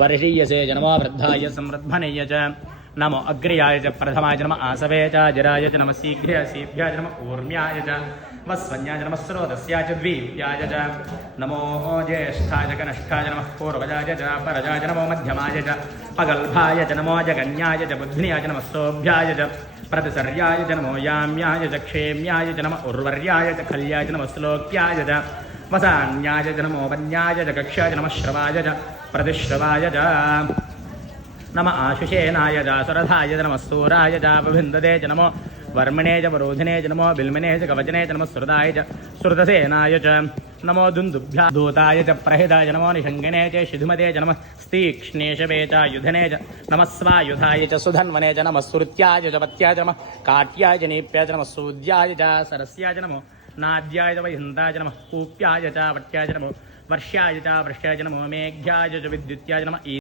वर्षीयसे च नमो वृद्धाय संवृद्धनेय च नमो अग्र्याय च प्रथमाय च नमः आसवे च जराय च नमः शीघ्राय च नमः ऊर्म्याय च वस्वन्याय च नमः स्रोतस्याय च द्वीप्याय च नमो ज्येष्ठाय च कनिष्ठाय च नमः पूर्वजाय च परजाय च नमो मध्यमाय च पगल्भाय च नमो जगन्याय च बुद्ध्याय च नमः सोऽभ्याय च प्रतिसर्याय च नमो याम्याय च क्षेम्याय च नमः उर्वर्याय च खल्याय च नमः श्लोक्याय च वसान्याय च नमो वन्याय च कक्ष्याय च नमः श्रवाय च प्रतिश्रवाय च नमः आशुषेनाय च सुरथाय च नमः सूराय च विभिन्दते च नमो वर्मणे च वरोधिने च नमो बिल्मने च कवचने च नमः श्रुताय च श्रुतसेनाय च नमो दुन्दुभ्या दूताय च प्रहिताय च नमो निषङ्गने च शिधुमते च नमः स्तीक्ष्णेशवे च युधने च नमः स्वायुधाय च सुधन्वने च नमः सुरत्याय च पत्याय च नमः काट्याय च नीप्याय च नमः सूद्याय च सरस्याय च नमो नाद्याय च वैहन्ताय च नमः कूप्याय च वट्याय च नमो वर्ष्याय च वृष्ट्याय च नमो मेघ्याय च विद्युत्याय च नमः